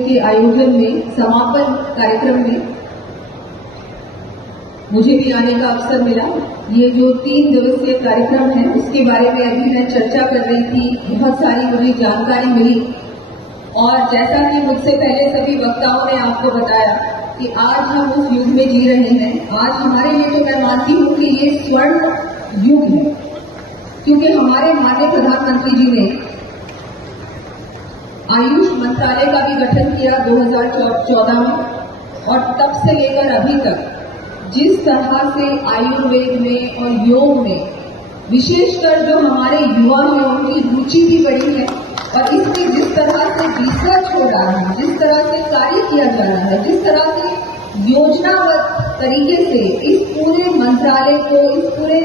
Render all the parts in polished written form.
के आयोजन में समापन कार्यक्रम में मुझे भी आने का अवसर मिला। ये जो 3 दिवसीय कार्यक्रम है उसके बारे में अभी मैं चर्चा कर रही थी, बहुत सारी मुझे जानकारी मिली और जैसा कि मुझसे पहले सभी वक्ताओं ने आपको बताया कि आज हम उस युग में जी रहे हैं। आज हमारे लिए तो मैं मानती हूँ कि ये स्वर्ण युग है, क्योंकि हमारे माननीय प्रधानमंत्री जी ने आयुष मंत्रालय का भी गठन किया 2014 में और तब से लेकर अभी तक जिस तरह से आयुर्वेद में और योग में विशेषकर जो हमारे युवा हैं उनकी रुचि भी बढ़ी है और इसमें जिस तरह से रिसर्च हो रहा है, जिस तरह से कार्य किया जा रहा है, जिस तरह से योजनाबद्ध तरीके से इस पूरे मंत्रालय को, इस पूरे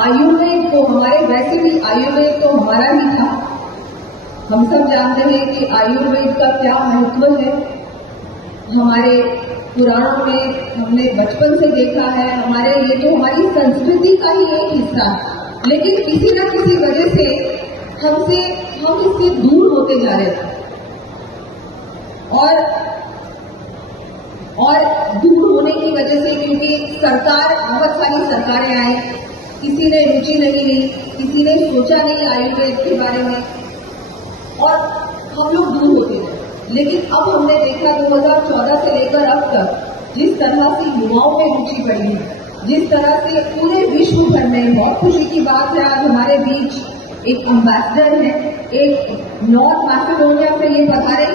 आयुर्वेद को, हमारे वैसे भी आयुर्वेद तो हमारा ही था, हम सब जानते हैं कि आयुर्वेद का क्या महत्व है। हमारे पुराणों में हमने बचपन से देखा है, हमारे ये तो हमारी संस्कृति का ही एक हिस्सा है, लेकिन किसी न किसी वजह से हम इससे दूर होते जा रहे थे और दूर होने की वजह से क्योंकि बहुत सारी सरकारें आई, किसी ने रुचि नहीं ली, किसी ने सोचा नहीं आयुर्वेद के बारे में और हम लोग दूर होते रहे। लेकिन अब हमने देखा 2014 से लेकर अब तक जिस तरह से युवाओं में रुचि बढ़ी है, जिस तरह से पूरे विश्व भर में, बहुत खुशी की बात है आज हमारे बीच एक एम्बेसडर है, एक नॉर्थ मैसेडोनिया से ये पधारे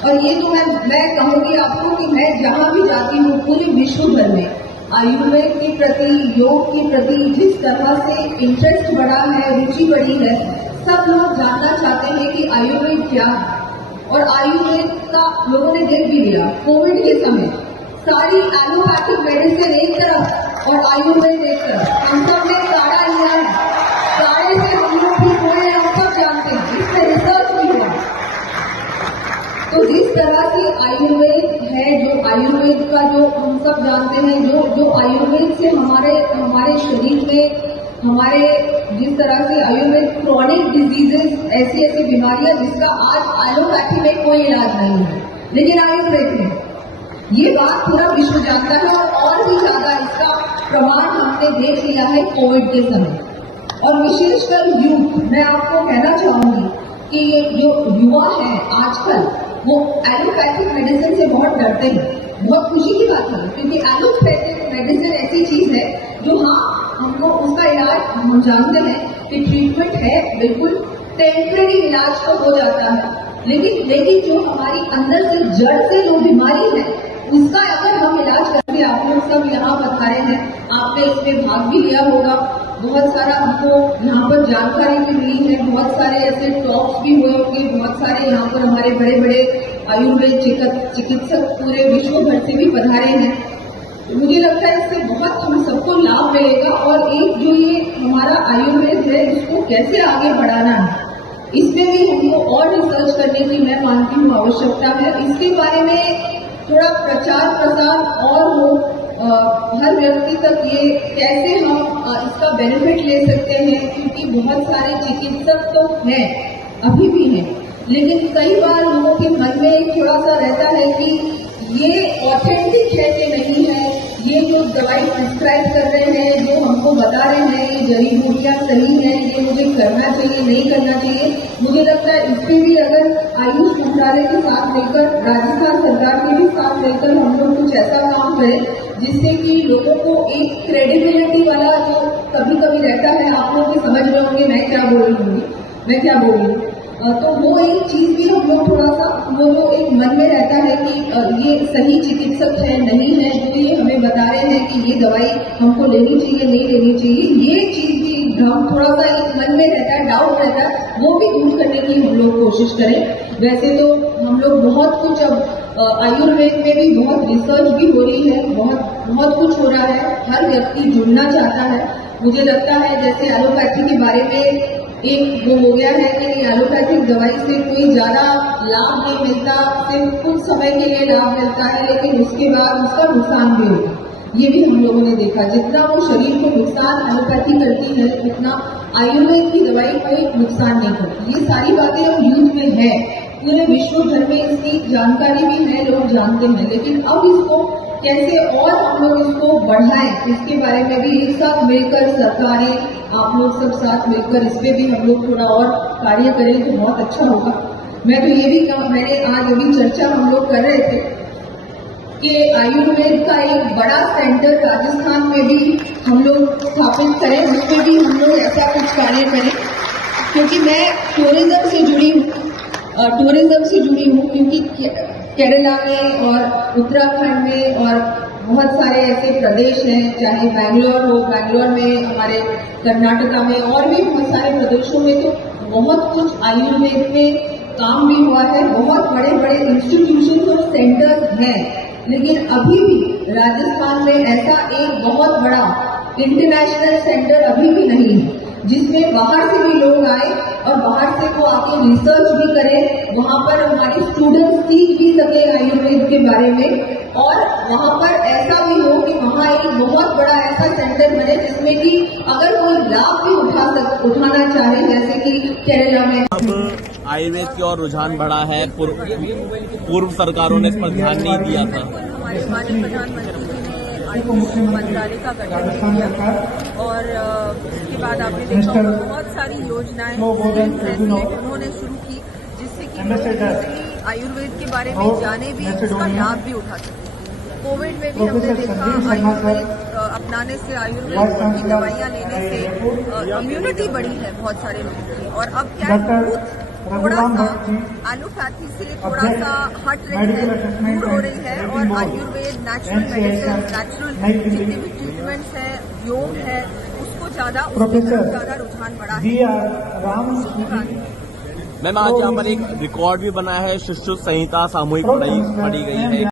और ये तो मैं कहूँगी आपको कि मैं जहाँ भी जाती हूँ पूरे विश्व भर में आयुर्वेद के प्रति, योग के प्रति जिस तरह से इंटरेस्ट बढ़ा है, रुचि बढ़ी है, सब लोग जानना चाहते हैं कि आयुर्वेद क्या है। और आयुर्वेद का लोगों ने देख भी लिया कोविड के समय, सारी एलोपैथिक मेडिसिन एक तरफ और आयुर्वेद एक तरफ। हम सब ने काढ़ा लिया है, काढ़े से हम लोग ठीक हुए हैं, हम सब जानते हैं, इसमें रिसर्च भी हुआ। तो जिस तरह से आयुर्वेद है, जो आयुर्वेद का जो हम सब जानते हैं, जो आयुर्वेद से हमारे शरीर में, हमारे जिस तरह से आयुर्वेद क्रॉनिक डिजीजेस, ऐसी बीमारियां जिसका आज एलोपैथी में कोई इलाज नहीं है, लेकिन आयुर्वेद में ये बात पूरा विश्व जानता है और भी ज्यादा इसका प्रमाण हमने देख लिया है कोविड के समय। और विशेषकर यूथ, मैं आपको कहना चाहूंगी कि ये जो युवा है आजकल वो एलोपैथिक मेडिसिन से बहुत डरते हैं। बहुत खुशी की बात है क्योंकि एलोपैथिक मेडिसिन ऐसी चीज है जो हमको उसका इलाज हम जानते हैं कि ट्रीटमेंट है, बिल्कुल टेम्परेरी इलाज तो हो जाता है, लेकिन जो हमारी अंदर से जड़ से जो बीमारी है उसका अगर हम इलाज करके, आप लोग सब यहाँ पधारे हैं, आपने इसमें भाग भी लिया होगा, बहुत सारा हमको यहाँ पर जानकारी भी मिली है, बहुत सारे ऐसे टॉक्स भी हुए होंगे, बहुत सारे यहाँ पर हमारे बड़े बड़े आयुर्वेद चिकित्सक पूरे विश्व भर से भी पधारे हैं। मुझे लगता है इससे बहुत हम सबको लाभ मिलेगा और एक जो ये हमारा आयुर्वेद है इसको कैसे आगे बढ़ाना है, इसमें भी हमको और रिसर्च करने की मैं मानती हूँ आवश्यकता है। इसके बारे में थोड़ा प्रचार प्रसार और हो, हर व्यक्ति तक ये कैसे हम इसका बेनिफिट ले सकते हैं, क्योंकि बहुत सारे चिकित्सक तो हैं, अभी भी हैं, लेकिन कई बार लोगों के मन में एक थोड़ा सा रहता है कि ये ऑथेंटिक है कि नहीं है, ये जो दवाई प्रिस्क्राइब कर रहे हैं, जो हमको बता रहे हैं ये जड़ी बूटियां सही है, ये मुझे करना चाहिए नहीं करना चाहिए। मुझे लगता है इसमें भी अगर आयुष मंत्रालय के साथ मिलकर, राजस्थान सरकार के भी साथ मिलकर हम लोग कुछ ऐसा काम करें जिससे कि लोगों को एक क्रेडिबिलिटी वाला जो कभी कभी रहता है, आप लोग भी समझ रहे होंगे मैं क्या बोल रही हूँ, तो वो एक चीज भी हम लोग थोड़ा सा वो जो एक मन में रहता है कि ये सही चिकित्सक है नहीं है, जो ये हमें बता रहे हैं कि ये दवाई हमको लेनी चाहिए नहीं लेनी चाहिए, ये चीज भी भ्रम थोड़ा सा एक मन में रहता है, डाउट रहता है, वो भी दूर करने की हम लोग कोशिश करें। वैसे तो हम लोग बहुत कुछ अब आयुर्वेद में भी बहुत रिसर्च भी हो रही है, बहुत कुछ हो रहा है, हर व्यक्ति जुड़ना चाहता है। मुझे लगता है जैसे एलोपैथी के बारे में एक वो हो गया है कि एलोपैथिक दवाई से कोई ज्यादा लाभ नहीं मिलता, सिर्फ कुछ समय के लिए लाभ मिलता है, लेकिन उसके बाद उसका नुकसान भी होता है। ये भी हम लोगों ने देखा, जितना वो शरीर को नुकसान एलोपैथी करती है उतना आयुर्वेद की दवाई कोई नुकसान नहीं करती। ये सारी बातें हम यूथ में है, पूरे विश्व भर में इसकी जानकारी भी है, लोग जानते हैं, लेकिन अब इसको कैसे और हम लोग इसको बढ़ाएं, इसके बारे में भी एक साथ मिलकर सरकारें, आप लोग सब साथ मिलकर इस पे भी हम लोग थोड़ा और कार्य करें तो बहुत अच्छा होगा। मैं तो ये भी मैंने आज अभी चर्चा हम लोग कर रहे थे कि आयुर्वेद का एक बड़ा सेंटर राजस्थान में भी हम लोग स्थापित करें, उसमें भी हम लोग ऐसा कुछ कार्य करें, क्योंकि मैं टूरिज्म से जुड़ी हूँ क्योंकि केरला में और उत्तराखंड में और बहुत सारे ऐसे प्रदेश हैं, चाहे बैंगलोर में, हमारे कर्नाटका में और भी बहुत सारे प्रदेशों में तो बहुत कुछ आयुर्वेद में काम भी हुआ है, बहुत बड़े बड़े इंस्टीट्यूशन और सेंटर्स हैं, लेकिन अभी भी राजस्थान में ऐसा एक बहुत बड़ा इंटरनेशनल सेंटर अभी भी नहीं है जिसमें बाहर से भी लोग आए और बाहर से वो आके रिसर्च भी करें, वहां पर हमारे स्टूडेंट्स सीख भी सके आयुर्वेद के बारे में, और वहां पर ऐसा भी हो कि वहां एक बहुत बड़ा ऐसा सेंटर बने जिसमें कि अगर कोई लाभ भी उठाना चाहे, जैसे कि केरला में। अब आयुर्वेद की ओर रुझान बढ़ा है, पूर्व सरकारों ने इस पर ध्यान नहीं दिया था। हमारे माननीय प्रधानमंत्री ने आयुष मंत्रालय का गठन किया और उसके बाद आपने देखा बहुत सारी योजनाएं उन्होंने शुरू की जिससे कि आयुर्वेद के बारे में जाने भी, उसका लाभ भी उठा सके। कोविड में भी हमने देखा आयुर्वेद अपनाने से, आयुर्वेद की दवाइयां लेने से इम्यूनिटी बढ़ी है बहुत सारे लोगों की, और अब क्या है, थोड़ा सा एलोपैथी से थोड़ा सा हट रही है, दूर हो रही है, और आयुर्वेद, नेचुरल मेडिसिन, नेचुरल जितने भी ट्रीटमेंट्स है, योग है, उसको ज्यादा रुझान बढ़ा है। मैम आज यहाँ पर एक रिकॉर्ड भी बना है, शिशु संहिता सामूहिक पढ़ी गई है।